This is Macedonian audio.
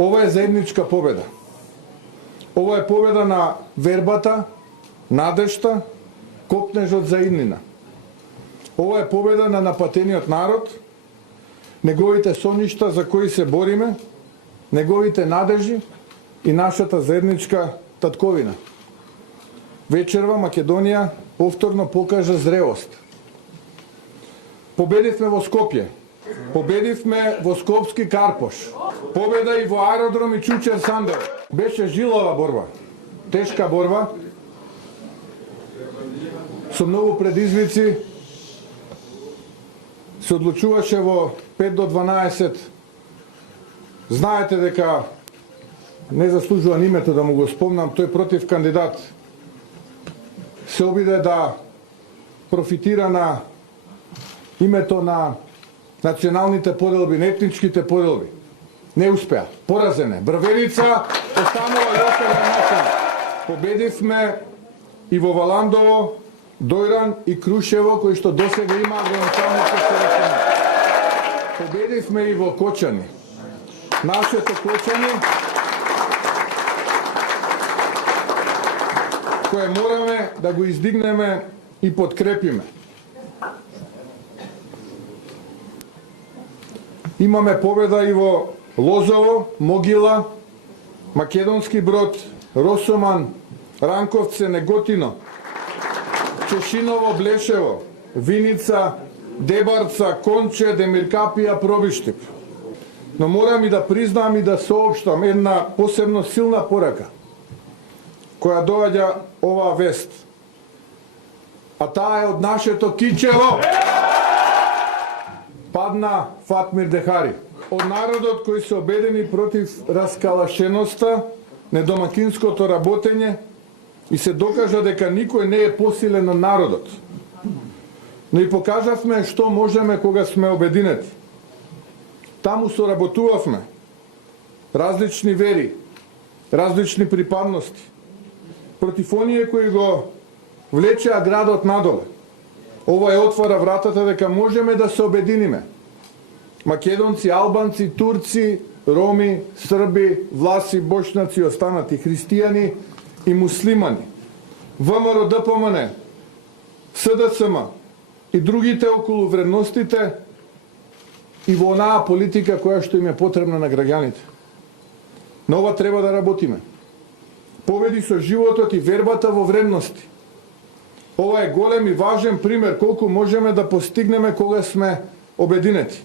Ова е заедничка победа. Ова е победа на вербата, надежта, копнежот за иднина. Ова е победа на напатениот народ, неговите соништа за кои се бориме, неговите надежи и нашата заедничка татковина. Вечерва Македонија повторно покажа зрелост. Победивме во Скопје, победивме во Скопски Карпош, победа и во аеродром и Чучер Сандер. Беше жилава борба, тешка борба, со многу предизвици. Се одлучуваше во 5 до 12. Знаете дека не заслужувам името да му го спомнам, тој против кандидат се обиде да профитира на името на националните поделби, на етничките поделби. Не успеа. Поразене. Брвеница останува јока начин. Победивме и во Валандово, Дојран и Крушево, кои што досега има агроначалници селекциони. Победивме и во Кочани. Нашето Кочани, кое мораме да го издигнеме и подкрепиме. Имаме победа и во Лозово, Могила, Македонски Брод, Росоман, Ранковце, Неготино, Чешиново, Блешево, Виница, Дебарца, Конче, Демиркапија, Пробиштип. Но морам и да признам и да соопштам една посебно силна порака која доаѓа оваа вест. А таа е од нашето Кичево. Падна Фатмир Дехари. Од народот кои се обедени против раскалашеноста, недомакинското работење и се докажа дека никој не е посилен од народот. Но и покажавме што можеме кога сме обединети. Таму соработувавме. Различни вери, различни припадности. Против оние кои го влечеа градот надоле. Ова ја отвара вратата дека можеме да се обединиме. Македонци, албанци, турци, роми, срби, власи, бошнаци, останати христијани и муслимани. ВМРО, ДПМН, СДСМ и другите околу вредностите и во онаа политика која што им е потребна на граѓаните. На ова треба да работиме. Победи со животот и вербата во вредности. Ова е голем и важен пример колку можеме да постигнеме кога сме обединети.